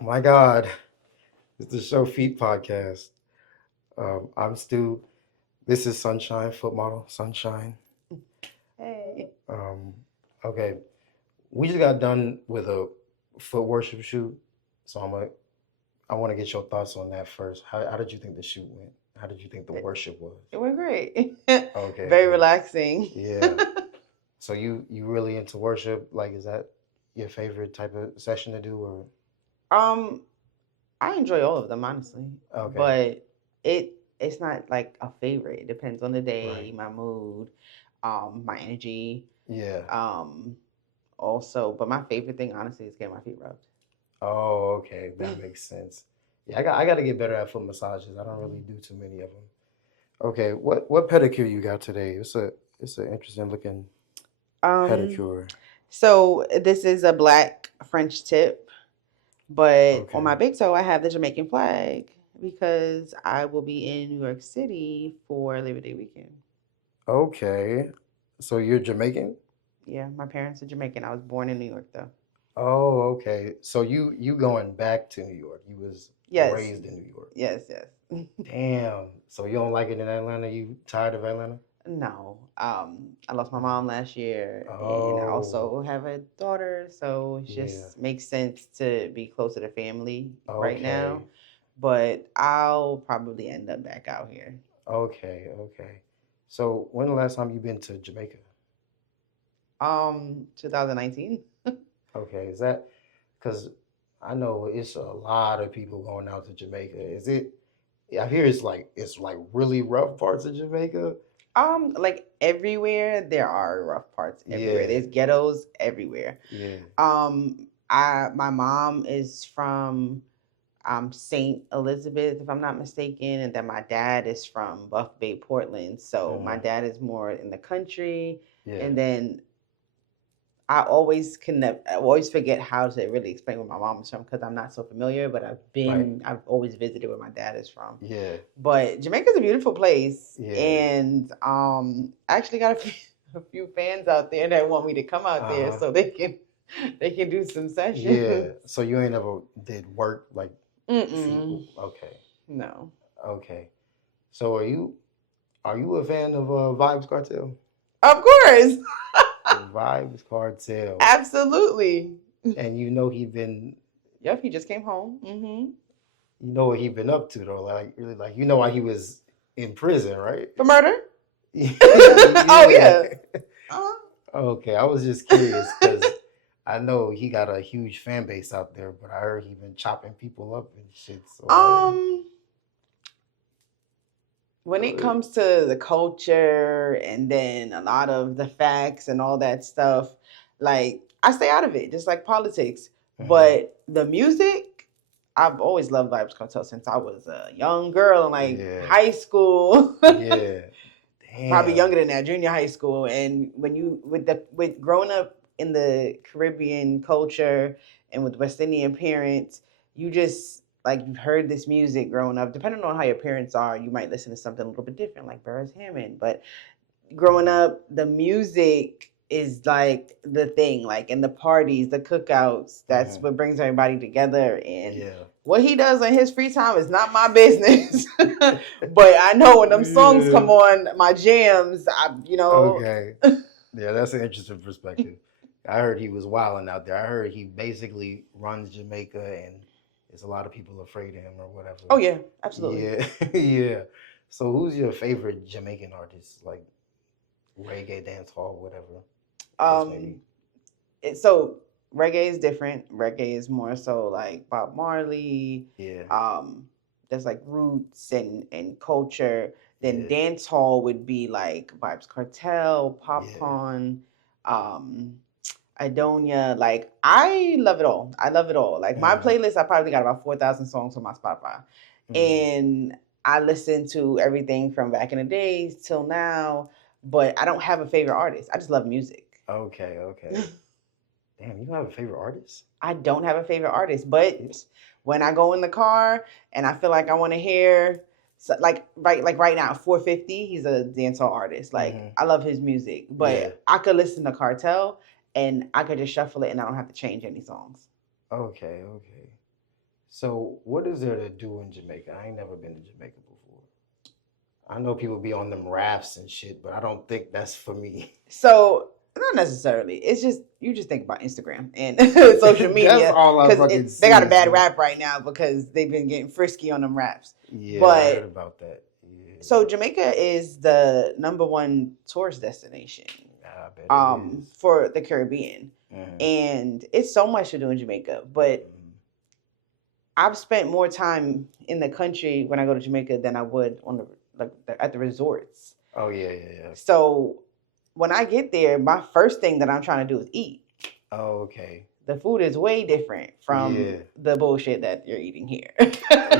My God, it's the Show Feet podcast. I'm Stu. This is Sunshine, foot model, Sunshine. Hey. Um, okay, we just got done with a foot worship shoot, so I want to get your thoughts on that first. How did you think the shoot went? How did you think the It, worship was? it went great. Okay, Very good. relaxing. Yeah. So you really into worship? Like, is that your favorite type of session to do, or um, I enjoy all of them honestly, okay, but it's not like a favorite. It depends on the right? day, my mood, my energy. Yeah. Um, Also, but my favorite thing honestly is getting my feet rubbed. Oh, okay, that makes sense. Yeah, I got to get better at foot massages. I don't really Mhm. do too many of them. Okay, what pedicure you got today? It's a interesting looking Um, pedicure. so this is a black French tip, but on my Okay, big toe I have the Jamaican flag because I will be in New York City for Labor Day weekend. okay. So you're Jamaican? Yeah, my parents are Jamaican. I was born in New York though. Oh, okay. So you going back to New York? You was Yes, raised in New York. yes, yes. Damn. So you don't like it in Atlanta? You tired of Atlanta? No, I lost my mom last year, and I Oh, also have a daughter, so it yeah. just makes sense to be closer to family right now. Okay. But I'll probably end up back out here. Okay. Okay. So when the last time you been to Jamaica? 2019. Okay, is that because I know it's a lot of people going out to Jamaica. Is it? Yeah, I hear it's like really rough parts of Jamaica. Like everywhere there are rough parts everywhere. Yeah, There's ghettos everywhere. yeah, I my mom is from Saint Elizabeth, if I'm not mistaken, and then my dad is from Buff Bay, Portland. So my uh, dad is more in the country, yeah. and then I always forget how to really explain where my mom is from because I'm not so familiar. But Right. I've always visited where my dad is from. Yeah, But Jamaica's a beautiful place, yeah. and I actually got a few fans out there that want me to come out there Uh-huh. so they can do some Yeah. sessions. So you ain't ever did work like feet? Mm-mm, Okay, no. okay. So are you a fan of Vibes Cartel? Of course. Vibes Cartel, Absolutely. and you know he been Yep, he just came home. you know what he been up to though, like really, like you know why he was in prison, right? For murder? Oh Yeah. yeah. Uh-huh. Okay, I was just curious because I know he got a huge fan base out there, but I heard he been chopping people up and shit. So Um, when it I, comes to the culture and then a lot of the facts and all that stuff, like I stay out of it, just like politics. mhm. But the music, I've always loved Vibes Cartel since I was a young girl in like Yeah, high school. yeah, Probably damn, younger than that, junior high school. And when you with growing up in the Caribbean culture and with West Indian parents, you just like you've heard this music growing up. Depending on how your parents are, you might listen to something a little bit different, like Burris Hammond. But growing mhm. up, the music is like the thing, like in the parties, the cookouts, that's Mhm. what brings everybody together. And Yeah, what he does in his free time is not my business. But I know when them songs yeah. come on, my jams, Okay, yeah, that's an interesting perspective. I heard he was wilding out there. I heard he basically runs Jamaica, and there's a lot of people afraid of him or whatever. Oh yeah, absolutely. Yeah, yeah. So who's your favorite Jamaican artist? Like reggae, dance hall, whatever case may be. Um, so reggae is different. Reggae is more so like Bob Marley. Yeah, Um, there's like roots and culture. Then yeah, dance hall would be like Vibes Cartel, yeah. Popcorn, um, Idonia. Like I love it all. I love it all. Like my Mm, playlist, I probably got about 4,000 songs on my Spotify, mm. and I listen to everything from back in the days till now. But I don't have a favorite artist. I just love music. Okay, okay. Damn, you don't have a favorite artist? I don't have a favorite artist, but when I go in the car and I feel like I want to hear, so, like right now, 450, he's a dancehall artist. Like Mm-hmm. I love his music, Yeah. but I could listen to Cartel and I could just shuffle it and I don't have to change any songs. Okay, okay. So what is there to do in Jamaica? I ain't never been to Jamaica before. I know people be on them rafts and shit, but I don't think that's for me. So not necessarily. It's just you just think about Instagram and social That's media all I because fucking they got a see, bad son. rap right now because they've been getting frisky on them raps. Yeah, I heard But about that. Yeah, so Jamaica is the number one tourist destination I bet it is. for the Caribbean, Mhm, and it's so much to do in Jamaica. But mhm. I've spent more time in the country when I go to Jamaica than I would on at the resorts. Oh yeah, yeah, yeah. So when I get there, my first thing that I'm trying to do is eat. Oh, okay. The food is way different from Yeah, the bullshit that you're eating here.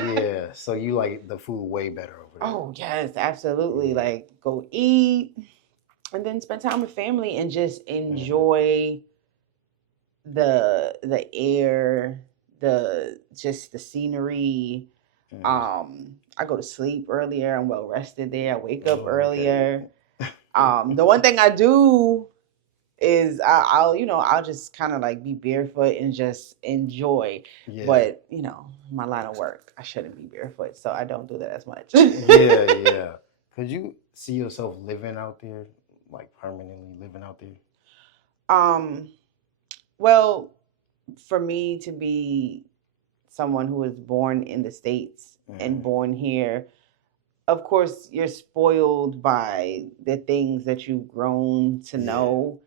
yeah. So you like the food way better over there. Oh, yes, absolutely. Yeah. Like go eat and then spend time with family and just Mhm, enjoy the air, the scenery. mhm. I go to sleep earlier. I'm well rested there. I wake up Oh, okay. earlier. The one thing I do is I'll just kind of like be barefoot and just enjoy. Yeah, But my line of work, I shouldn't be barefoot, so I don't do that as much. yeah, yeah. Could you see yourself living out there, like permanently living out there? um, well, for me to be someone who was born in the States and Mhm. born here, of course, you're spoiled by the things that you've grown to Yeah. know.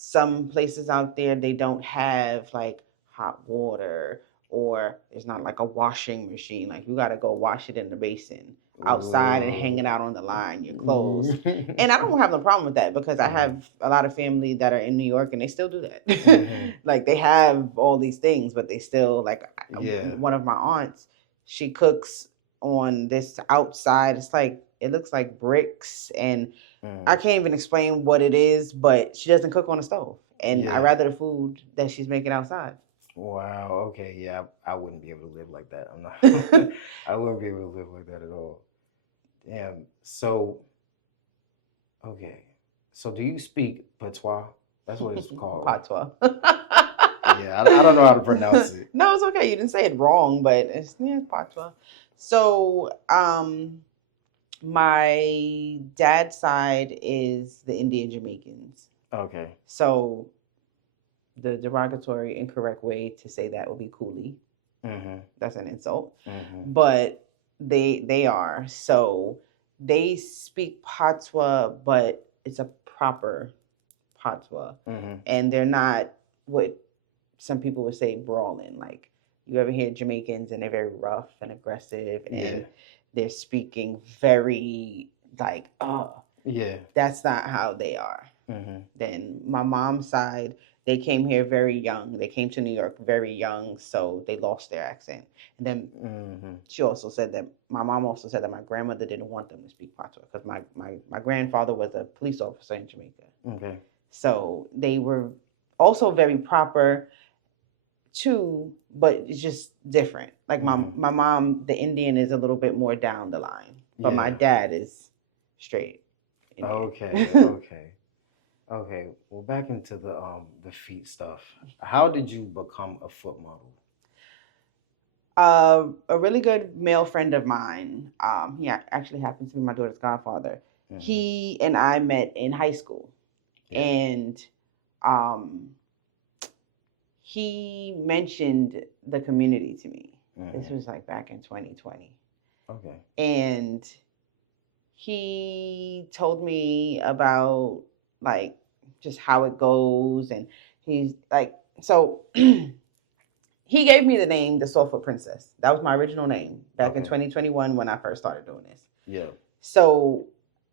Some places out there, they don't have like hot water or there's not like a washing machine. Like you got to go wash it in the basin outside and hang Ooh. it out on the line, your clothes. Mhm. And I don't have no problem with that because I have a lot of family that are in New York and they still do that. Mhm. Like they have all these things, but they still like Yeah. one of my aunts, she cooks on this outside. It's like it looks like bricks, and I Mhm. can't even explain what it is, but she doesn't cook on the stove. And I Yeah. rather the food that she's making outside. Wow. Okay. Yeah. I wouldn't be able to live like that. I'm not. I wouldn't be able to live like that at all. Damn. So okay. So do you speak patois? That's what it's called, right? Patois. Yeah. I don't know how to pronounce it. No, it's okay. You didn't say it wrong, but it's patois. So, my dad's side is the Indian Jamaicans. Okay. So the derogatory, incorrect way to say that would be coolie. Mhm. That's an insult, Mhm. but they are. So they speak patois, but it's a proper patois, Mhm. and they're not what some people would say brawling. Like you ever hear Jamaicans and they're very rough and aggressive, Yeah. and they're speaking very like, Yeah. that's not how they are. Mhm. Then my mom's side, they came here very young. They came to New York very young, so they lost their accent. And then Mhm. she also said that my mom also said that my grandmother didn't want them to speak patois because my grandfather was a police officer in Jamaica. Okay. So they were also very proper too, but it's just different. Like my Mhm. my mom, the Indian is a little bit more down the line, but my Yeah. dad is straight Indian. Okay. Okay. Okay. Well, back into the feet stuff. How did you become a foot model? A really good male friend of mine, he actually happens to be my daughter's godfather. Mhm. He and I met in high school, Yeah. and um, he mentioned the community to me. This Mhm. was like back in 2020. Okay. And he told me about like just how it goes. And he's like, so he gave me the name the Soulful Princess. That was my original name back in Okay. 2021 when I first started doing this. Yeah. So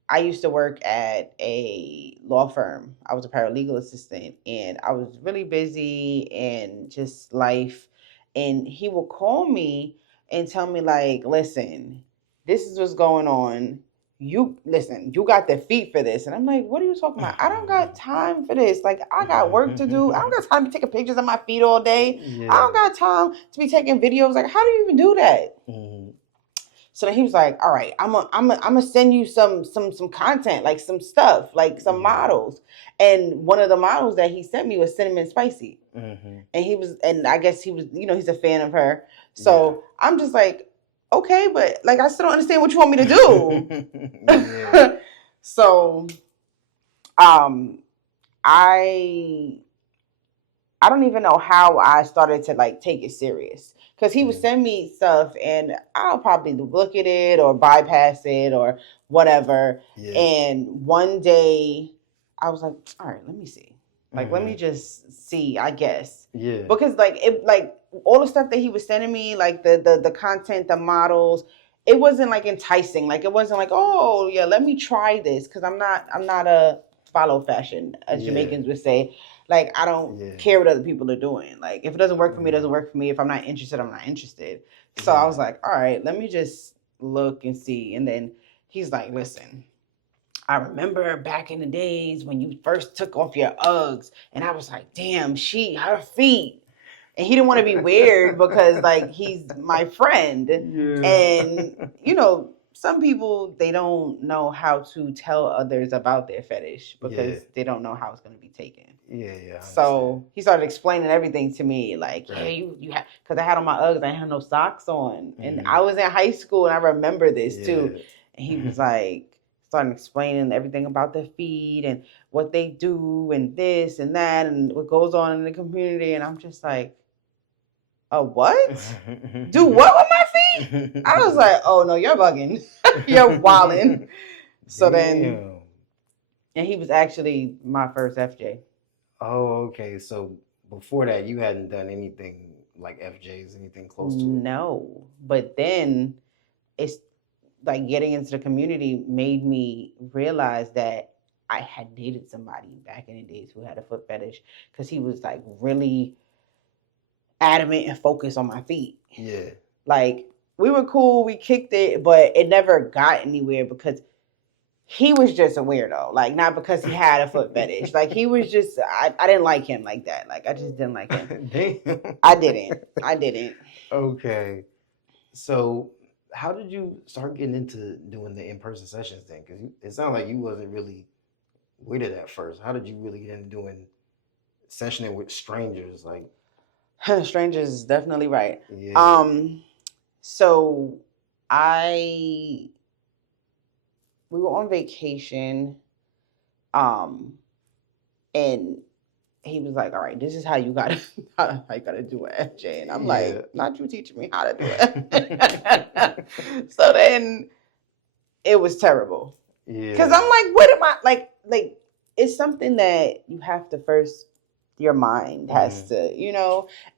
I used to work at a law firm. I was a paralegal assistant and I was really busy and just life. And he would call me and tell me, like, listen, this is what's going on. You listen, you got the feet for this. And I'm like, what are you talking about? I don't got time for this. Like, I got work to do. I don't got time to take pictures of my feet all day. I Yeah. don't got time to be taking videos. Like, how do you even do that? Mhm. So then he was like, all right, I'm gonna send you some content, like some stuff, like some Yeah. models. And one of the models that he sent me was Cinnamon Spicy. Mm-hmm. And I guess he was, he's a fan of her. So I'm just like, okay, but like I still don't understand what you want me to do. Yeah. So I I don't even know how I started to like take it serious. Cause he would send me stuff and I'll probably look at it or bypass it or whatever. Yeah. And one day I was like, all right, let me see. Like, let me just see, I guess. Yeah. Because like all the stuff that he was sending me, like the content, the models, it wasn't like enticing. Like it wasn't like, oh yeah, let me try this. Cause I'm not a follow fashion, as Jamaicans would say. Like I don't care what other people are doing. Like if it doesn't work for me, it doesn't work for me. If I'm not interested, I'm not interested. So I was like, all right, let me just look and see. And then he's like, listen, I remember back in the days when you first took off your Uggs, and I was like, damn, her feet. And he didn't want to be weird because like he's my friend. And some people, they don't know how to tell others about their fetish because they don't know how it's going to be taken. Yeah. So he started explaining everything to me, like, yeah, you had, because I had on my Uggs, I had no socks on, and I was in high school, and I remember this too. And he was like, starting explaining everything about their feet and what they do, and this and that, and what goes on in the community. And I'm just like, what? Do what with my feet? I was like, oh no, you're bugging. You're wilding. So then, and he was actually my first FJ. Oh, okay. So before that, you hadn't done anything like FJs, anything close to it? No, but then it's like getting into the community made me realize that I had dated somebody back in the days who had a foot fetish because he was like really adamant and focused on my feet. Yeah. Like we were cool, we kicked it, but it never got anywhere because he was just a weirdo. Like not because he had a foot fetish. Like he was just I didn't like him like that. Like I just didn't like him. Damn. I didn't. Okay. So how did you start getting into doing the in-person sessions then? Because it sounded like you wasn't really with it at first. How did you really get into doing sessioning with strangers? Like strangers is definitely right. Yeah. So we were on vacation, and he was like, all right, this is how you gotta do an FJ. And I'm like, not you teaching me how to do it. So then it was terrible. Yeah. Because I'm like, what am I like it's something that you have to first, your mind has to,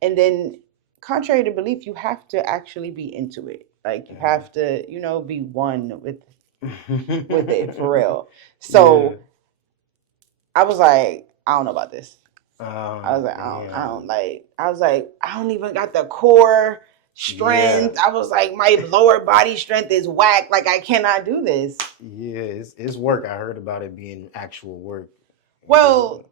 and then contrary to belief, you have to actually be into it. Like you have to, be one with it for real. So I was like, I don't know about this. I was like, I don't even got the core strength. I was like, my lower body strength is whack. Like I cannot do this. Yeah, it's work. I heard about it being actual work. Well,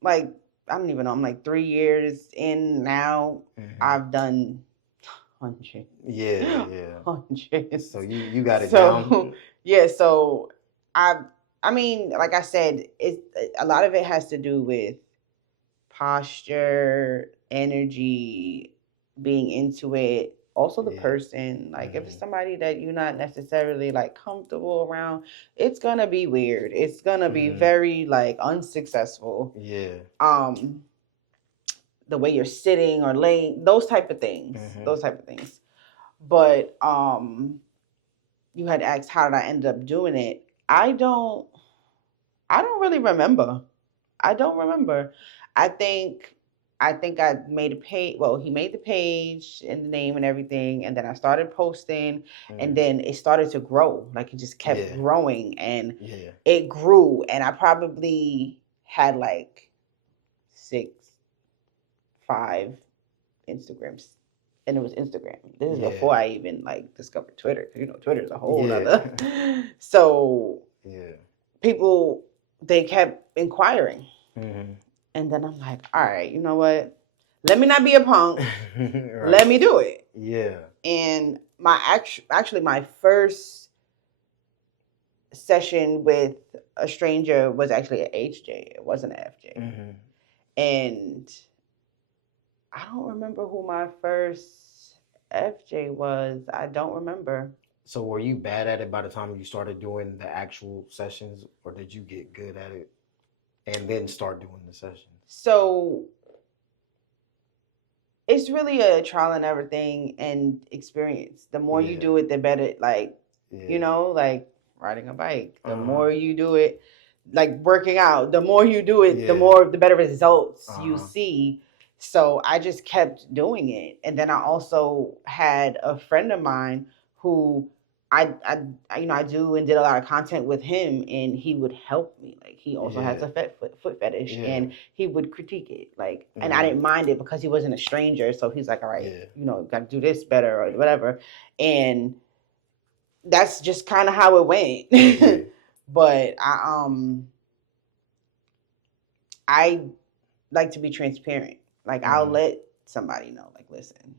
like I don't even know. I'm like 3 years in now. I've done hundreds. Yeah. Hundreds. So you got it down. Yeah. So I mean, like I said, a lot of it has to do with posture, energy, being into it. Also the person, like if it's somebody that you're not necessarily like comfortable around, it's gonna be weird. It's gonna be very like unsuccessful. Yeah. The way you're sitting or laying, those type of things. But you had asked how did I end up doing it? I don't really remember. I don't remember. I think I made a page. Well, he made the page and the name and everything, and then I started posting, and then it started to grow. Like it just kept growing, and it grew, and I probably had like 6, 5 Instagrams, and it was Instagram. This is before I even like discovered Twitter, because Twitter is a whole other. So people, they kept inquiring. And then I'm like, all right, you know what? Let me not be a punk. Let me do it. Yeah. And actually my first session with a stranger was actually an HJ. It wasn't an FJ. Mm-hmm. And I don't remember who my first FJ was. I don't remember. So were you bad at it by the time you started doing the actual sessions, or did you get good at it and then start doing the sessions? So it's really a trial and error thing and experience. The more you Yeah. do it, the better. Like, Yeah. you know, like riding a bike. The Uh-huh. more you do it, like working out, the more you do it, Yeah. the better results you Uh-huh. see. So I just kept doing it. And then I also had a friend of mine who I do and did a lot of content with him, and he would help me. Like he also has Yeah. a foot fetish, Yeah. and he would critique it. Like, and I Mhm. didn't mind it because he wasn't a stranger. So he's like, all right, Yeah. you know, got to do this better or whatever. And that's just kind of how it went. Okay. But I like to be transparent. Like I'll Mhm. let somebody know, like, listen,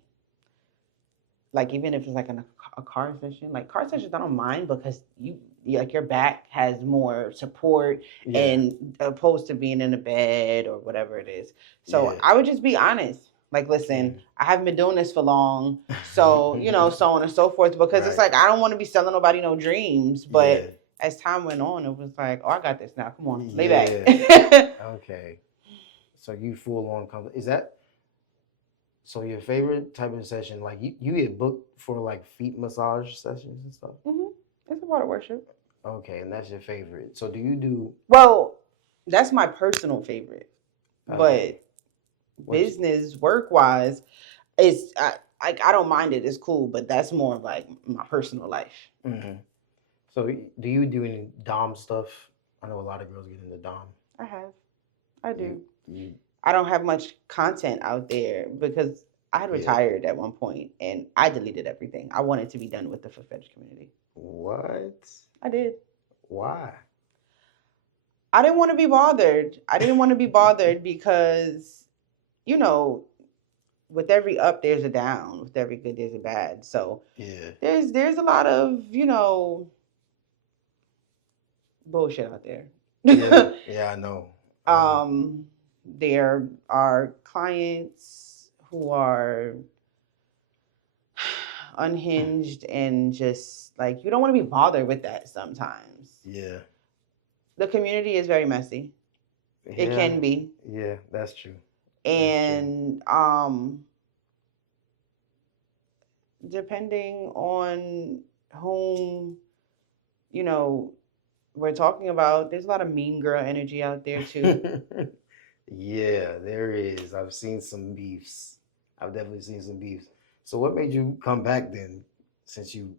like even if it's like a car session, like car sessions I don't mind because you like your back has more support Yeah. and opposed to being in a bed or whatever it is. So Yeah. I would just be honest. Like, listen, Mhm. I haven't been doing this for long. So, you know, so on and so forth. Because it's Right. like I don't want to be selling nobody no dreams. But Yeah. as time went on, it was like, oh, I got this now. Come on, lay Yeah. back. Okay. So you full on is that so your favorite type of session? Like you get booked for like feet massage sessions and stuff? It's a part of worship. Okay, and that's your favorite. So do you do Well, that's my personal favorite. okay. But What's business work wise, I don't mind it. It's cool, but that's more of like my personal life. hmm So do you do any Dom stuff? I know a lot of girls get into Dom. I do. You I don't have much content out there because I had yeah. retired at one point and I deleted everything. I wanted to be done with the foot fetish community. What? I did. Why? I didn't want to be bothered. I didn't want to be bothered because, you know, with every up there's a down. With every good there's a bad. So Yeah. there's a lot of, you know, bullshit out there. Yeah. Yeah, I know. There are clients who are unhinged and just like you don't want to be bothered with that sometimes. Yeah. The community is very messy. It Yeah. can be. Yeah, that's true. And depending on whom, you know, we're talking about, there's a lot of mean girl energy out there too. Yeah, there is. I've seen some beefs. I've definitely seen some beefs. So what made you come back then since you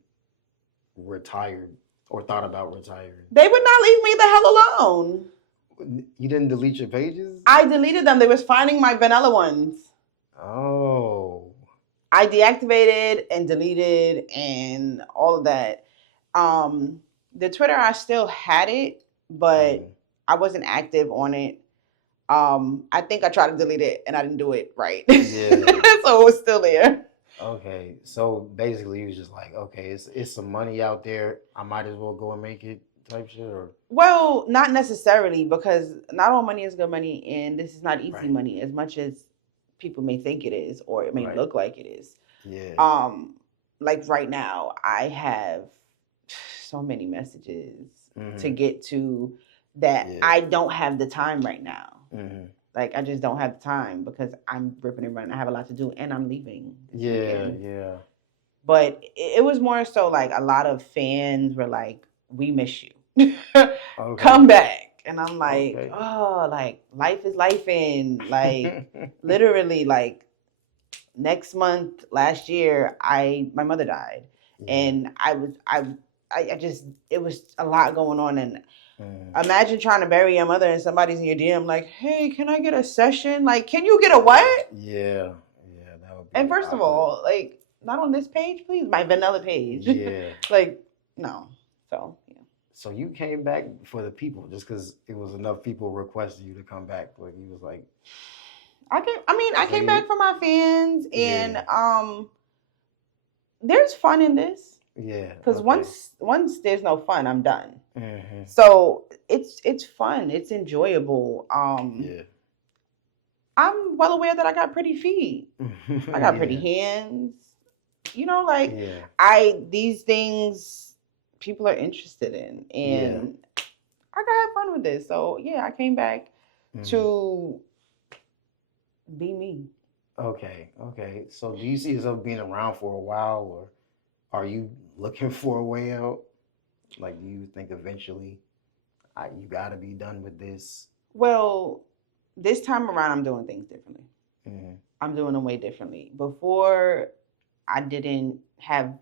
retired or thought about retiring? They would not leave me the hell alone. You didn't delete your pages? I deleted them. They was finding my vanilla ones. Oh. I deactivated and deleted and all of that. The Twitter, I still had it, but I wasn't active on it. I think I tried to delete it and I didn't do it right. Yeah. So it was still there. Okay. So basically you was just like, okay, it's some money out there. I might as well go and make it type shit or Well, not necessarily because not all money is good money and this is not easy right. money as much as people may think it is or it may Right. look like it is. Yeah. Like right now I have so many messages to get to that Yeah. I don't have the time right now. Mm-hmm. Like I just don't have the time because I'm ripping and running. I have a lot to do and I'm leaving this Yeah, weekend. yeah. But it was more so like a lot of fans were like, "We miss you, Okay. come back." And I'm like, Okay. "Oh, like life is life in like literally like next month last year my mother died Yeah. and I just it was a lot going on and Mm. imagine trying to bury your mother and somebody's in your DM like, hey, can I get a session? Like, can you get a what? Yeah, yeah, that would be And first of awkward. all, like, not on this page, please, my vanilla page. Yeah. Like, no. So, yeah. So you came back for the people just because it was enough people requested you to come back. Like you was like, I came back for my fans and Yeah. there's fun in this. Yeah. Because Okay. once there's no fun, I'm done. Hmm. So it's fun. It's enjoyable. Yeah. I'm well aware that I got pretty feet. I got pretty Yeah. hands. You know, like Yeah. these things people are interested in, Yeah. and I gotta have fun with this. So yeah, I came back Hmm. to be me. Okay. Okay. So do you see yourself being around for a while, or are you looking for a way out? Like, do you think eventually you got to be done with this? Well, this time around, I'm doing things differently. Hmm. I'm doing them way differently. Before, I didn't have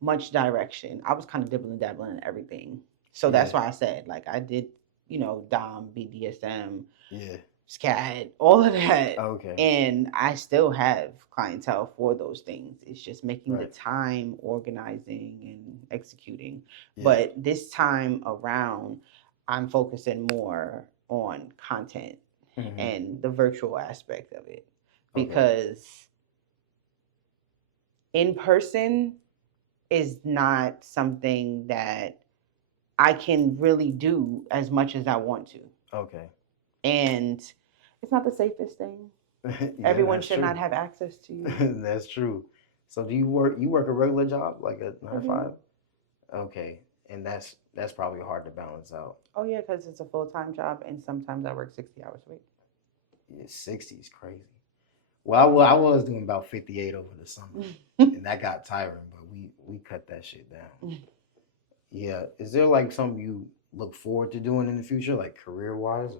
much direction. I was kind of dibbling dabbling in everything. So Yeah. that's why I said, like, I did, Dom, BDSM, Yeah. scat, all of that. Okay. And I still have clientele for those things. It's just making the Right. time, organizing, and executing. Yeah. But this time around, I'm focusing more on content Hmm. and the virtual aspect of it Okay. because in person is not something that I can really do as much as I want to. Okay. And it's not the safest thing. Yeah, Everyone that's should not true. have access to you. That's true. So do you work a regular job, like a nine I to do. five? Okay. And that's probably hard to balance out. Oh yeah, because it's a full time job, and sometimes I work 60 hours a week. Yeah, 60 is crazy. Well, I was doing about 58 over the summer, and that got tiring, but we cut that shit down. Yeah. Is there like something you look forward to doing in the future, like career wise?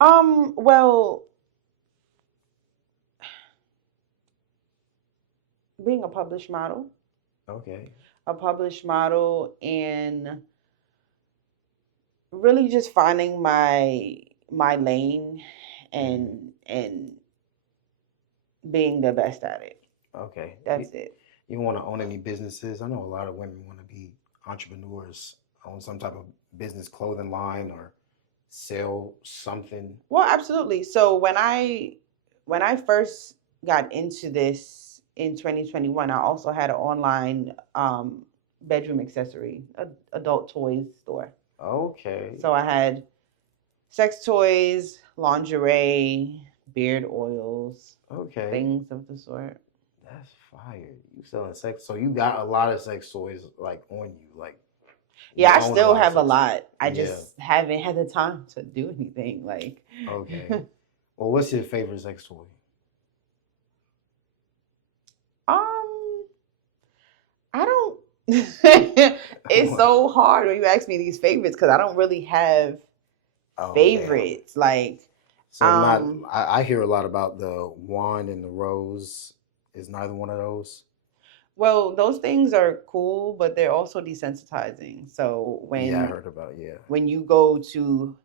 Well, being Okay. a published model, and really just finding my lane Hmm. and being the best at it. Okay. That's it. You want to own any businesses? I know a lot of women want to be entrepreneurs, own some type of business, clothing line, or sell something. Well, absolutely. So when I first got into this in 2021, I also had an online bedroom accessory, adult toys store. Okay. So I had sex toys, lingerie, beard oils, Okay. things of the sort. That's fire. You selling sex, so you got a lot of sex toys like on you, like you Yeah, I own a still lot of have a sex. lot. I Yeah. just haven't had the time to do anything. Like, Okay. Well, what's your favorite sex toy? um, I don't. It's so hard when you ask me these favorites because I don't really have Oh damn. favorites. Like, So not um, I hear a lot about the wand and the rose. Is neither one of those? well, those things are cool, but they're also desensitizing. So Yeah, I heard about it. Yeah. when you go to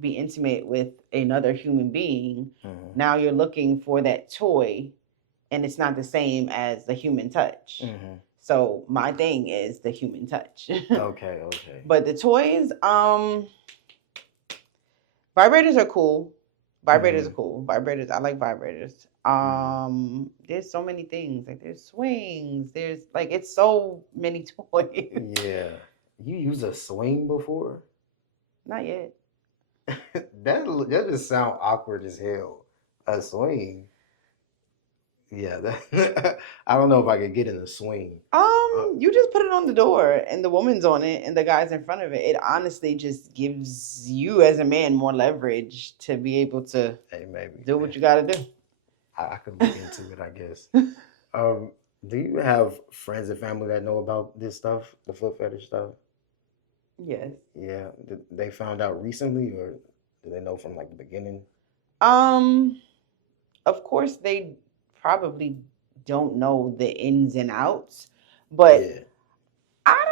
be intimate with another human being, Hmm. now you're looking for that toy, and it's not the same as the human touch. Hmm. So my thing is the human touch. Okay. Okay. But the toys, vibrators are cool. Vibrators are Hmm. cool. Vibrators, I like vibrators. Hmm. There's so many things. Like there's swings. There's like it's so many toys. Yeah. You used a swing before? Not yet. That just sound awkward as hell. A swing. Yeah, I don't know if I could get in a swing. You just put it on the door and the woman's on it and the guy's in front of it. It honestly just gives you as a man more leverage to be able to Hey, maybe do what you gotta do. I could look into it, I guess. Um, do you have friends and family that know about this stuff, the foot fetish stuff? Yes. Yeah, did they found out recently, or do they know from like the beginning? Um, of course they probably don't know the ins and outs, but Yeah. I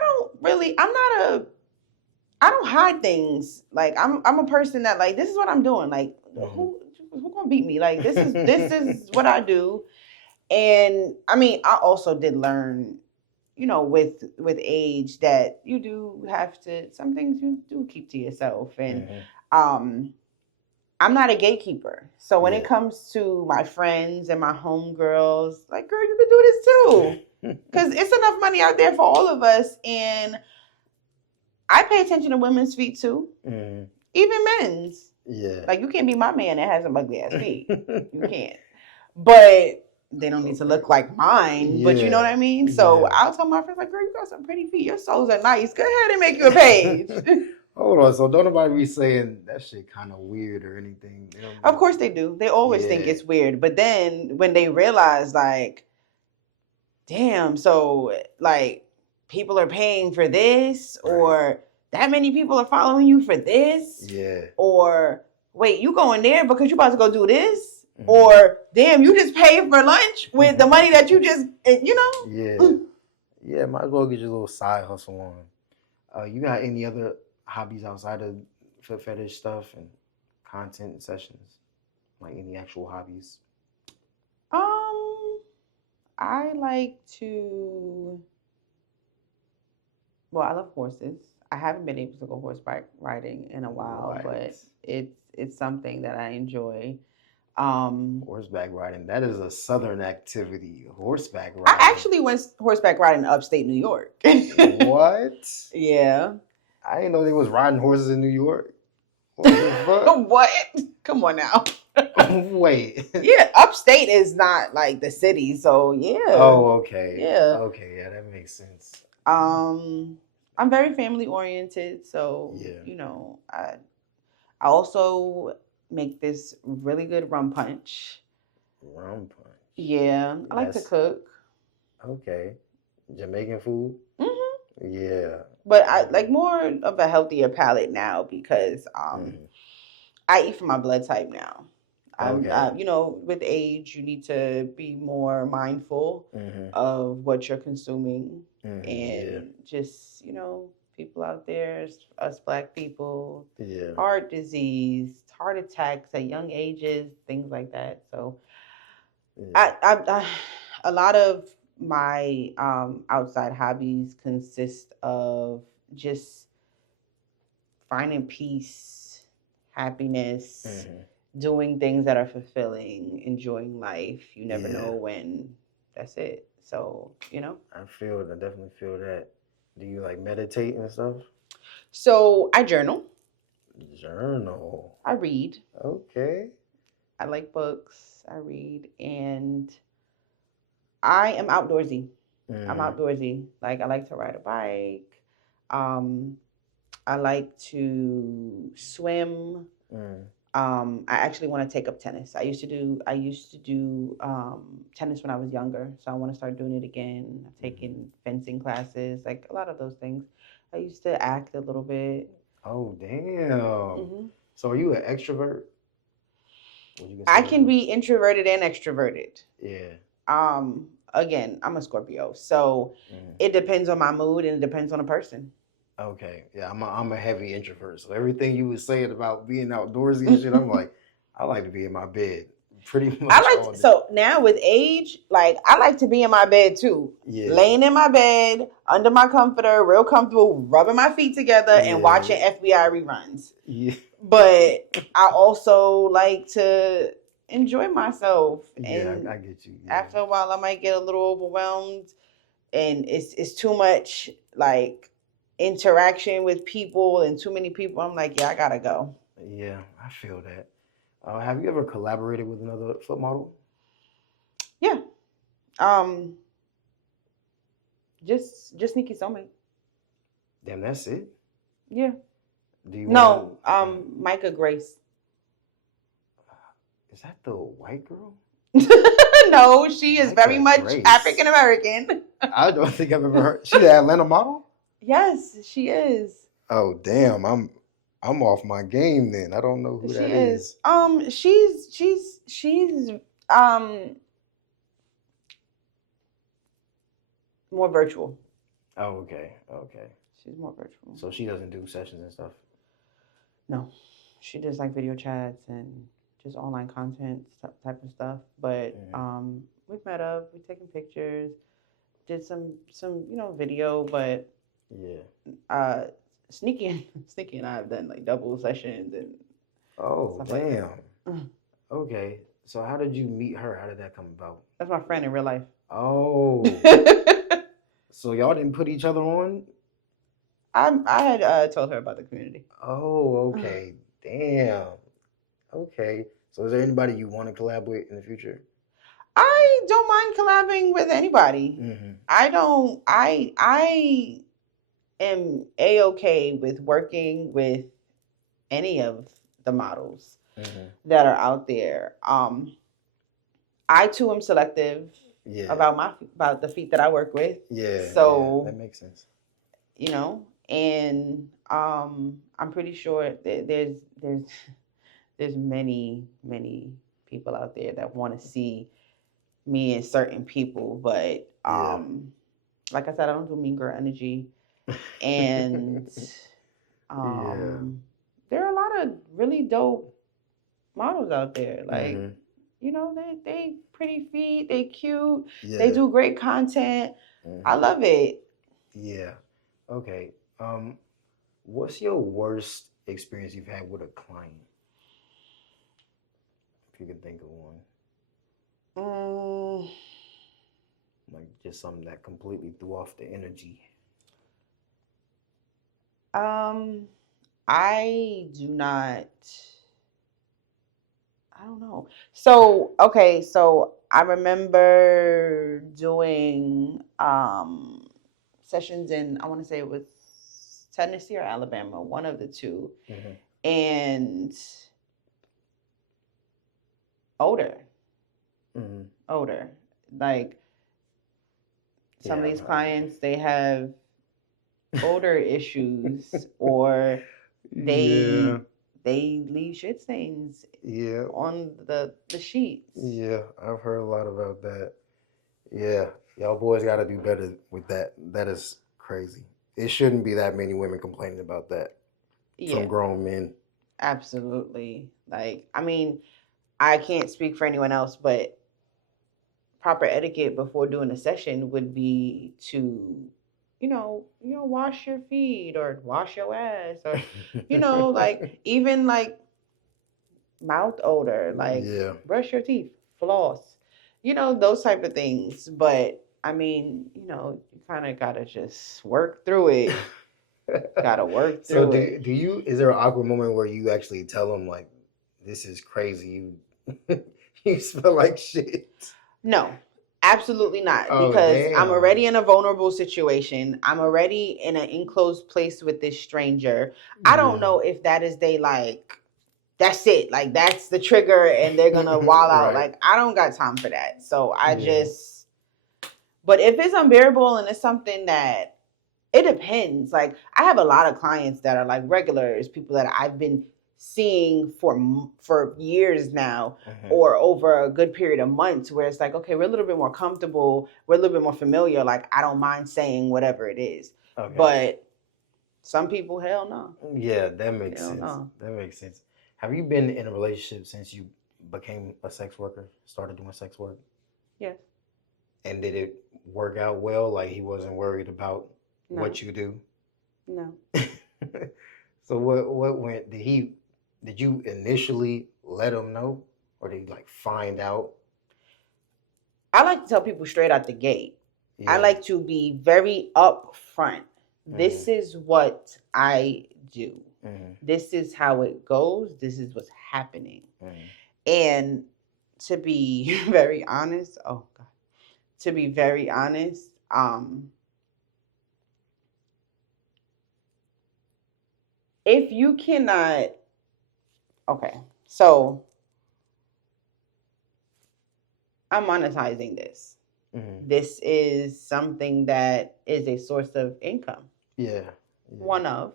don't really I don't hide things. Like I'm a person that like this is what I'm doing. Like Hmm. who gonna beat me? Like this is what I do. And I mean, I also did learn, with age that you do have to some things you do keep to yourself. And Hmm. um I'm not a gatekeeper. So when it Yeah. comes to my friends and my homegirls, like, girl, you can do this too. Because it's enough money out there for all of us. And I pay attention to women's feet too, Mhm. even men's. Yeah. Like, you can't be my man that has some ugly ass feet. You can't. But they don't need to look like mine. But you know what I mean? So Yeah. I'll tell my friends, like, girl, you got some pretty feet. Your soles are nice. Go ahead and make you a page. Hold on. So don't nobody be saying that shit kind of weird or anything. They don't Of be- course they do. They always think Yeah. it's weird. But then when they realize, like, damn, so like people are paying for this, Right. or that many people are following you for this, Yeah. or wait, you going there because you about to go do this, Mhm. or damn, you just paid for lunch with the money that you just, you know. Yeah. Yeah. Might as well get your little side hustle on. You got any other hobbies outside of foot fetish stuff and content sessions? Like any actual hobbies? I like to. Well, I love horses. I haven't been able to go horseback riding in a while, What? but it's something that I enjoy. Horseback riding. That is a southern activity. Horseback I riding. actually went horseback riding in upstate New York. What? Yeah. I didn't know they was riding horses in New York. What the fuck? What? Come on now. Wait. Yeah, upstate is not like the city, so yeah. Oh, okay. Yeah. Okay, yeah, that makes sense. I'm very family oriented, so Yeah. you know, I also make this really good rum punch. Rum punch. Yeah, I like to That's- cook. Okay. Jamaican food? Hmm. Yeah. But I like more of a healthier palate now because Mhm. I eat for my blood type now. Okay. You know, with age, you need to be more mindful Mhm. of what you're consuming, Mhm. and just, you know, people out there, us black people, Yeah. heart disease, heart attacks at young ages, things like that. So, Yeah. a lot of my outside hobbies consist of just finding peace, happiness, Mhm. doing things that are fulfilling, enjoying life. You never Yeah. know when that's it. So, you know. I definitely feel that. Do you like meditate and stuff? So I journal, Journal. I read, Okay. I like books, I read, and I am outdoorsy. I'm Mhm. outdoorsy. Like, I like to ride a bike. Um, I like to swim. Mhm. I actually want to take up tennis. I used to do tennis when I was younger, so I want to start doing it again. I've taken fencing classes, like a lot of those things. I used to act a little bit. Oh, damn. Hmm. So are you an extrovert? Would you I consider can yourself? be introverted and extroverted. Yeah. Again, I'm a Scorpio, so Mhm. it depends on my mood and it depends on the person. Okay. Yeah, I'm a heavy introvert. So everything you was saying about being outdoorsy and shit, I'm like, I like to be in my bed pretty I much all like day. so now with age, like I like to be in my bed too. Yeah. Laying in my bed, under my comforter, real comfortable, rubbing my feet together and Yeah. watching FBI reruns. Yeah. But I also like to enjoy myself. Yeah, And I get you. Yeah. after a while I might get a little overwhelmed, and it's too much like interaction with people and too many people. I'm like, yeah, I gotta go. Yeah, I feel that. Have you ever collaborated with another foot model? Yeah. Um just Nikki Soulmate. Damn, that's it. Yeah. Do you No, want? Micah Grace. Is that the white girl? No, she is very Micah much Grace. African American. I don't think I've ever heard. She's an Atlanta model. Yes, she is. Oh damn, I'm off my game then. I don't know who She that is. is. She's um more virtual. Oh, okay, okay. She's more virtual. So she doesn't do sessions and stuff. No, she does like video chats and just online content type of stuff. But we've met up, we've taken pictures, did some video, but Yeah. Sneaky and Sneaky and I have done like double sessions, and Oh, stuff like damn. that. Mm. Okay. So how did you meet her? How did that come about? That's my friend in real life. Oh, so y'all didn't put each other on? I had told her about the community. Oh, okay. Damn. Okay. So is there anybody you want to collaborate in the future? I don't mind collabing with anybody. Mm-hmm. I don't. I am a-okay with working with any of the models Mm-hmm. that are out there. I too am selective Yeah. about the feet that I work with. Yeah. So That makes sense. and I'm pretty sure that there's many people out there that want to see me and certain people, but Yeah. like I said, I don't do mean girl energy, and Yeah. there are a lot of really dope models out there. Like Mm-hmm. they pretty feet, they cute, they Yeah. do great content. I Mm-hmm. love it. Yeah. Okay. What's your worst experience you've had with a client? If you can think of one. Mm, Like just something that completely threw off the energy. um, I do not. I don't know. So okay, so I remember doing sessions in, I want to say it was Tennessee or Alabama, one of the two, Mm-hmm. and odor, Mm-hmm. odor. Like some of Yeah. these clients, they have odor issues, or Yeah. they leave shit stains Yeah. on the sheets. Yeah. I've heard a lot about that. Yeah. Y'all boys got to do better with that. That is crazy. It shouldn't be that many women complaining about that from Yeah, grown men. absolutely. Like, I mean, I can't speak for anyone else, but proper etiquette before doing a session would be to, wash your feet or wash your ass, or, like even like mouth odor, like Yeah. brush your teeth, floss, those type of things. But I mean, you kind of gotta just work through it. Gotta work So through it. do you is there an awkward moment where you actually tell them like this is crazy, you you smell like shit? No, absolutely not. Oh Because I'm already damn. in a vulnerable situation. I'm already in an enclosed place with this stranger. I don't Yeah. know if that is they like, that's it. Like that's the trigger and they're gonna wall out. Right. Like I don't got time for that. So Yeah. but if it's unbearable and it's something that, it depends. Like I have a lot of clients that are like regulars, people that I've been seeing for years now, Mhm. or over a good period of months, where it's like, okay, we're a little bit more comfortable, we're a little bit more familiar. Like I don't mind saying whatever it is. Okay. But some people, hell no. Yeah, that makes Hell sense. no. That makes sense. Have you been in a relationship since you became a sex worker, started doing sex work? Yes. And did it work out well? Like he wasn't worried about No. what you do? No. So what went did you initially let him know, or did he like find out? I like to tell people straight out the gate. I Yeah. like to be very upfront. This Mm-hmm. is what I do. Mm-hmm. This is how it goes. This is what's happening. Mm-hmm. And to be very honest, oh God, to be very honest, if you cannot, okay, so I'm monetizing this. Mm-hmm. This is something that is a source of income. Yeah. One of,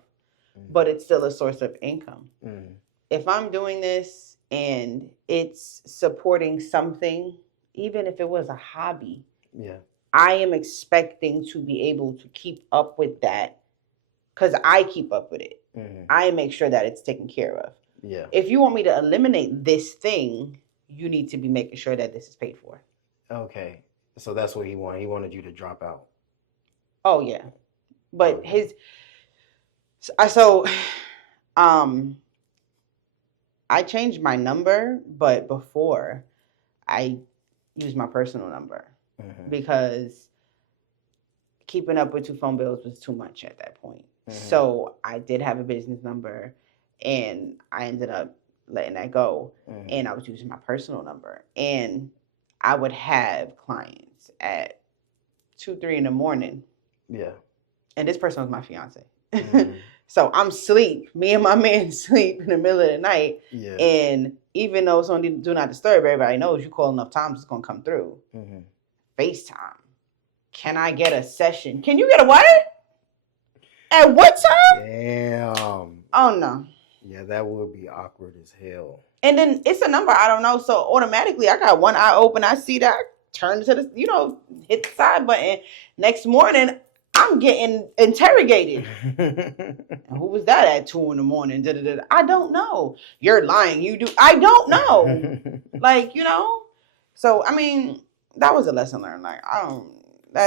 Mm-hmm. but it's still a source of income. Mm-hmm. If I'm doing this and it's supporting something, even if it was a hobby, Yeah. I am expecting to be able to keep up with that, because I keep up with it. Mm-hmm. I make sure that it's taken care of. Yeah. If you want me to eliminate this thing, you need to be making sure that this is paid for. Okay. So that's what he wanted. He wanted you to drop out. Oh yeah. But Okay. so I I changed my number, but before I used my personal number because keeping up with 2 phone bills was too much at that point. So I did have a business number, and I ended up letting that go, and I was using my personal number, and I would have clients at 2, 3 in the morning. Yeah. And this person was my fiance. So I'm asleep. Me and my man sleep in the middle of the night. Yeah. And even though it's only do not disturb, everybody knows you call enough times, it's gonna come through. FaceTime. Can I get a session? Can you get a what? At what time? Damn. Oh no. Yeah, that would be awkward as hell. And then it's a number I don't know, so automatically I got one eye open. I see that, I turn to the, hit the side button. Next morning, I'm getting interrogated. Who was that at 2 in the morning? Da-da-da. I don't know. You're lying. You do. I don't know. So I mean, that was a lesson learned. Like I don't.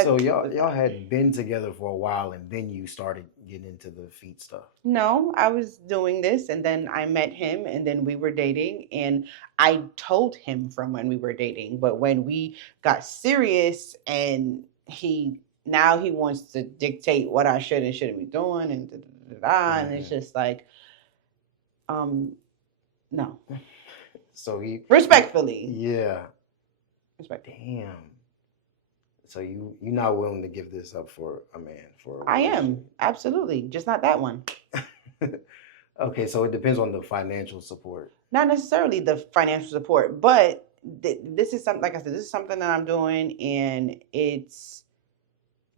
So y'all had been together for a while, and then you started getting into the feet stuff. No, I was doing this, and then I met him, and then we were dating, and I told him from when we were dating, but when we got serious, and he wants to dictate what I should and shouldn't be doing, and and it's just like, no. So he respectfully, yeah, respectfully. Damn. So you're not willing to give this up for a man? I am, absolutely, just not that one. Okay, so it depends on the financial support. Not necessarily the financial support, but this is something, like I said, this is something that I'm doing, and this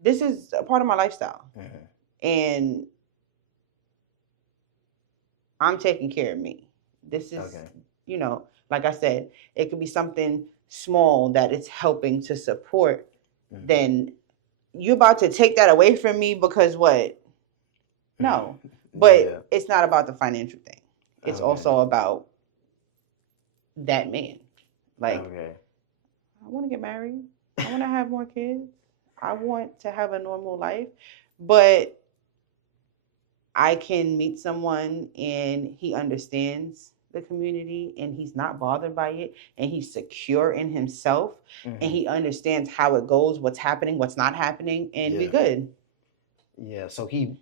is a part of my lifestyle. And I'm taking care of me. This is, like I said, it could be something small that it's helping to support. Then you're about to take that away from me because what? No. But it's not about the financial thing. It's also about that man. Like, I want to get married. I want to have more kids. I want to have a normal life. But I can meet someone and he understands the community and he's not bothered by it, and he's secure in himself, and he understands how it goes, what's happening, what's not happening, and we good. Yeah, so he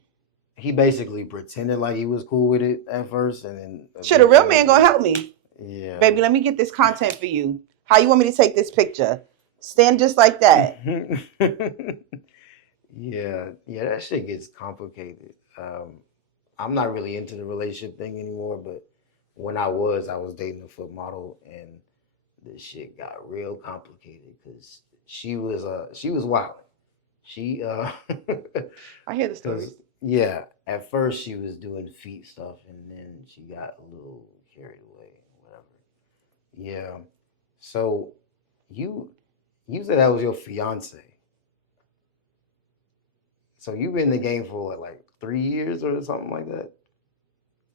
basically pretended like he was cool with it at first, and then a real man gonna help me. Yeah, baby, let me get this content for you. How you want me to take this picture? Stand just like that. Yeah, that shit gets complicated. I'm not really into the relationship thing anymore, but when I was dating a foot model, and this shit got real complicated because she was wild. She I hear the stories. Yeah, at first she was doing feet stuff, and then she got a little carried away, whatever. Yeah. So you said that was your fiance. So you've been in the game for what, like 3 years or something like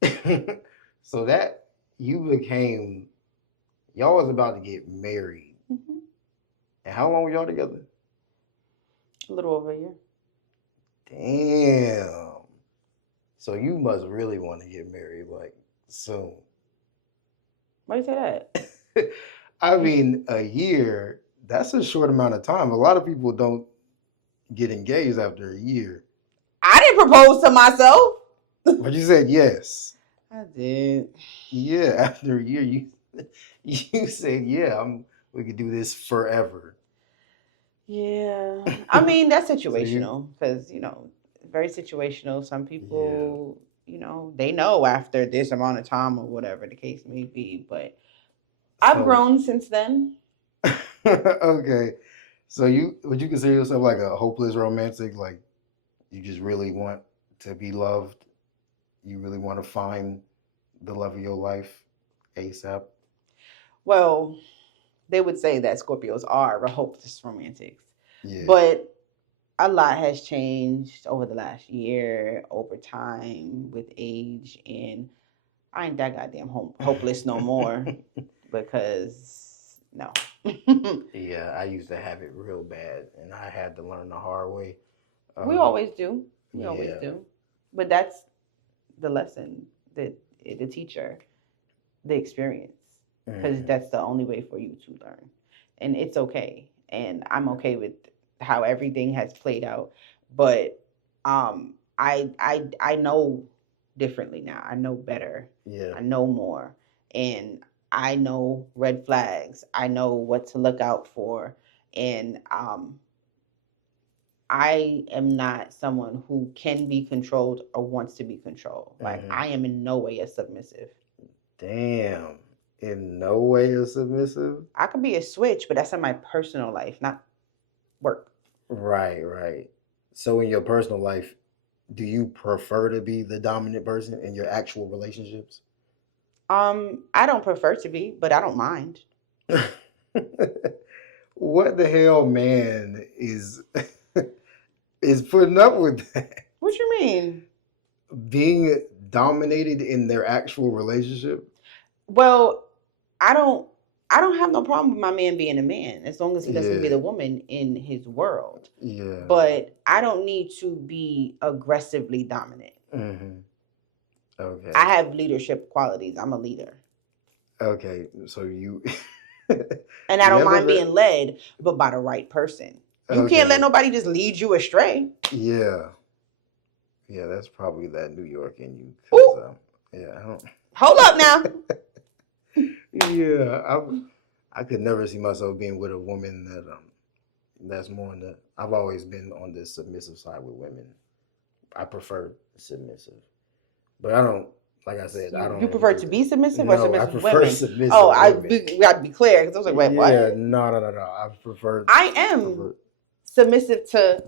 that? So that y'all was about to get married. And how long were y'all together? A little over a year. Damn. So you must really want to get married like soon. Why do you say that? I mean, a year, that's a short amount of time. A lot of people don't get engaged after a year. I didn't propose to myself. But you said yes. I did. Yeah, after a year, you said, yeah, we could do this forever. Yeah. I mean, that's situational because, very situational. Some people, they know after this amount of time or whatever the case may be, but I've grown since then. Okay. So would you consider yourself like a hopeless romantic? Like you just really want to be loved? You really want to find the love of your life ASAP? Well, they would say that Scorpios are hopeless romantics. Yeah. But a lot has changed over the last year, over time, with age, and I ain't that goddamn hopeless no more because no. Yeah, I used to have it real bad, and I had to learn the hard way. We always do. We always do. But that's the lesson, that the teacher. the experience, because that's the only way for you to learn, and it's okay, and I'm okay with how everything has played out. But I know differently now. I know better. Yeah. I know more, and I know red flags. I know what to look out for, and I am not someone who can be controlled or wants to be controlled. Like, I am in no way a submissive. Damn. In no way a submissive? I could be a switch, but that's in my personal life, not work. Right, right. So in your personal life, do you prefer to be the dominant person in your actual relationships? I don't prefer to be, but I don't mind. What the hell man is putting up with that? What you mean? Being dominated in their actual relationship? Well, I don't I don't have no problem with my man being a man as long as he doesn't be Yeah. the woman in his world. Yeah. But I don't need to be aggressively dominant. Okay. I have leadership qualities. I'm a leader. Okay. So you And I don't Never mind let- being led, but by the right person. You Okay. can't let nobody just lead you astray. Yeah. Yeah, that's probably that New York in you. Ooh. 'Cause, yeah, I don't. Hold up now. Yeah, I could never see myself being with a woman that's more on the. I've always been on the submissive side with women. I prefer submissive, but I don't. Like I said, I don't. You prefer to be submissive or No, I submissive prefer women? submissive Oh, women. we got to be clear because I was like, wait, what? Yeah, no. I prefer. I am submissive to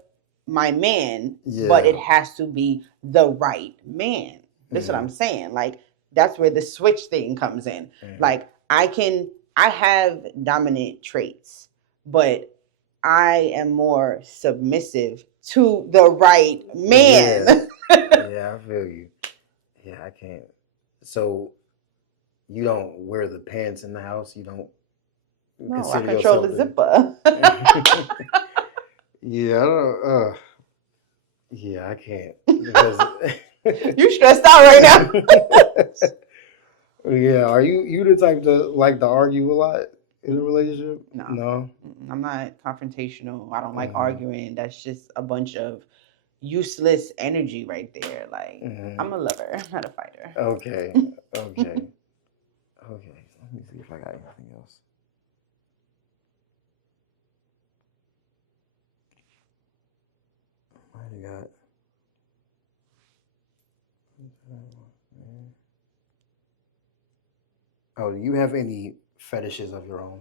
my man, but it has to be the right man. That's what I'm saying. Like, that's where the switch thing comes in. Like, I have dominant traits, but I am more submissive to the right man. Yeah, I feel you. Yeah, I can't. So you don't wear the pants in the house? You don't No, I consider control the yourself zipper. Yeah, I don't yeah, I can't. Because You stressed out right now. yeah, are you the type to like to argue a lot in a relationship? No. I'm not confrontational. I don't like arguing. That's just a bunch of useless energy right there. Like, I'm a lover, not a fighter. Okay. Okay. Okay. Let me see if I got anything else. What do you got? Oh, do you have any fetishes of your own?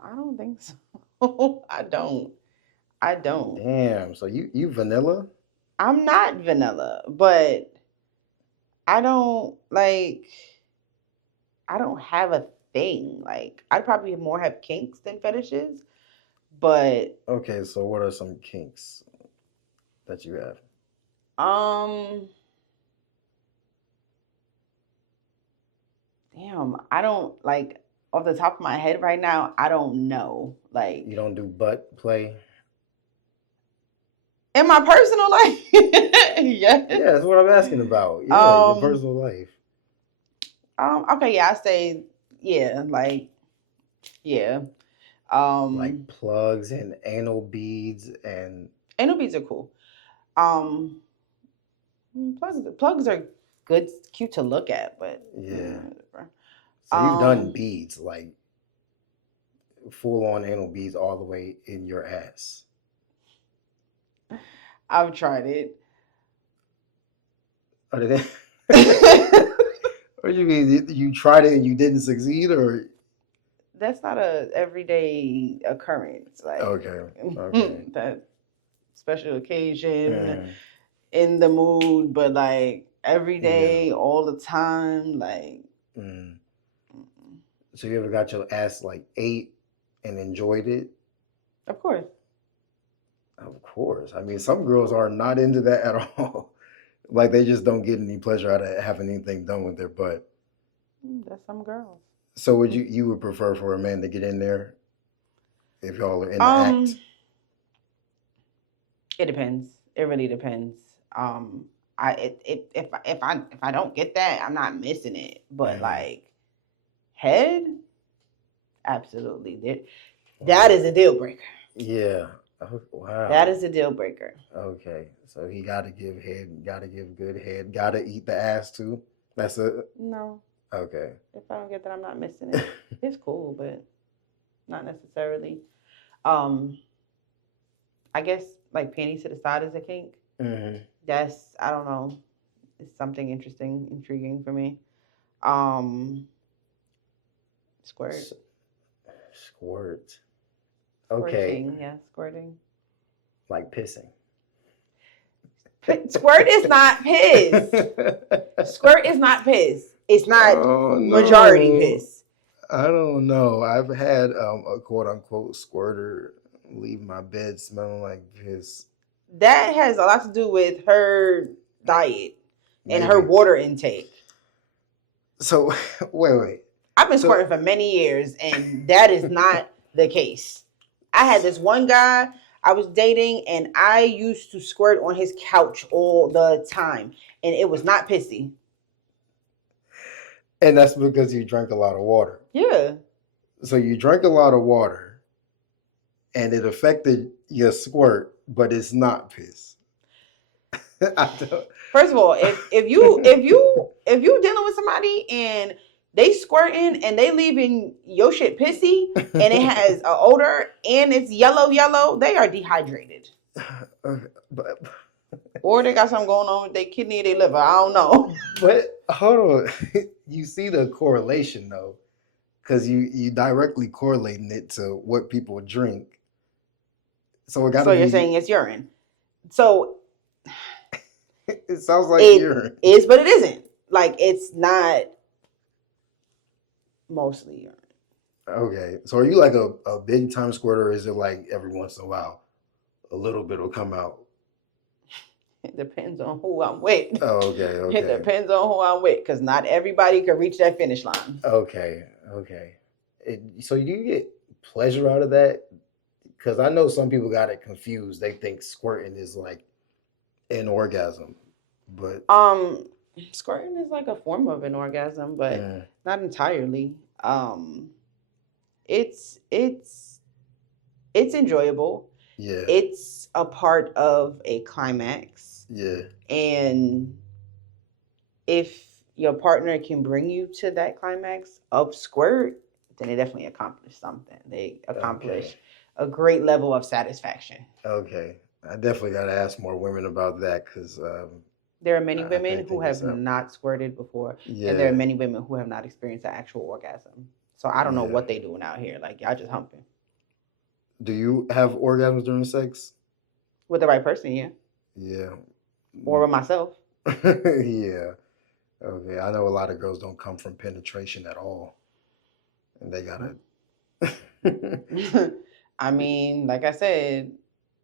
I don't think so. I don't. Damn. So you vanilla? I'm not vanilla, but I don't have a thing. Like, I'd probably more have kinks than fetishes, but Okay, so what are some kinks that you have? damn, I don't like off the top of my head right now, I don't know. Like, You don't do butt play? in my personal life, yes. Yeah, that's what I'm asking about. Yeah, your personal life. Okay, yeah, I say, yeah, like, yeah. Like plugs and anal beads and anal beads are cool. Plugs are good, cute to look at, but yeah. So you've done beads, like full on anal beads all the way in your ass. I've tried it. What do you mean? You tried it and you didn't succeed, or that's not a everyday occurrence. Like, okay. That special occasion, in the mood, but like every day, all the time, like. So you ever got your ass like ate and enjoyed it? Of course. Of course. I mean, some girls are not into that at all. Like, they just don't get any pleasure out of having anything done with their butt. That's some girls. So would you would prefer for a man to get in there if y'all are in the act? It depends. It really depends. If I don't get that, I'm not missing it. But Mhm. like head, absolutely. That is a deal breaker. Yeah. Oh, wow. That is a deal breaker. Okay. So he got to give head, got to give good head, got to eat the ass too. That's a No. okay. If I don't get that, I'm not missing it. It's cool, but not necessarily. I guess like panties to the side is a kink. Mm-hmm. That's, I don't know. It's something interesting, intriguing for me. Squirt. Squirt. Okay. Squirting, yeah, squirting. Like pissing. Squirt is not piss. Squirt is not piss. It's not Oh, majority no. piss. I don't know. I've had a quote unquote squirter leave my bed smelling like piss. That has a lot to do with her diet and her Maybe. water intake. So wait. I've been So- squirting for many years, and that is not the case. I had this one guy I was dating, and I used to squirt on his couch all the time, and it was not pissy. And that's because you drank a lot of water. Yeah. So you drank a lot of water, and it affected your squirt, but it's not piss. I don't. First of all, if you dealing with somebody and they squirting and they leaving your shit pissy and it has an odor and it's yellow, they are dehydrated. But Or they got something going on with their kidney or their liver. I don't know. But hold on, you see the correlation though, because you directly correlating it to what people drink. So it got. So you're saying it's urine. So it sounds like it urine. is, but it isn't. Like it's not mostly urine. Okay, so are you like a big time squirter, or is it like every once in a while, a little bit will come out? It depends on who I'm with. Oh, okay. It depends on who I'm with, because not everybody can reach that finish line. Okay. So do you get pleasure out of that? Because I know some people got it confused. They think squirting is like an orgasm, but Squirting is like a form of an orgasm, but yeah. not entirely. It's enjoyable. Yeah. It's a part of a climax. Yeah. And if your partner can bring you to that climax of squirt, then they definitely accomplished something. They accomplished a great level of satisfaction. Okay. I definitely got to ask more women about that because there are many women who have not squirted before. Yeah. And there are many women who have not experienced an actual orgasm. So I don't know what they doing out here. Like, y'all just humping. Do you have orgasms during sex? With the right person, yeah. Yeah. Or with myself. Yeah. Okay. I know a lot of girls don't come from penetration at all. And they gotta. I mean, like I said,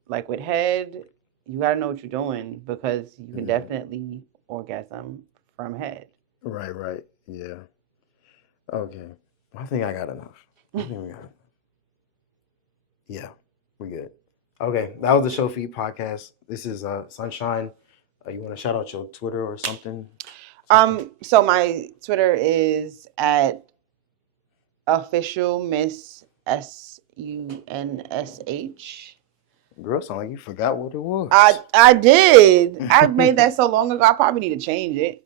like with head, you gotta know what you're doing because you can definitely orgasm from head. Right. Yeah. Okay. I think I got enough. I think we got enough. Yeah, we good. Okay, that was the Show Feed podcast. This is Sunshine. You want to shout out your Twitter or something? So my Twitter is at official Miss SUNSH. Girl, sound like you forgot what it was. I did. I made that so long ago. I probably need to change it.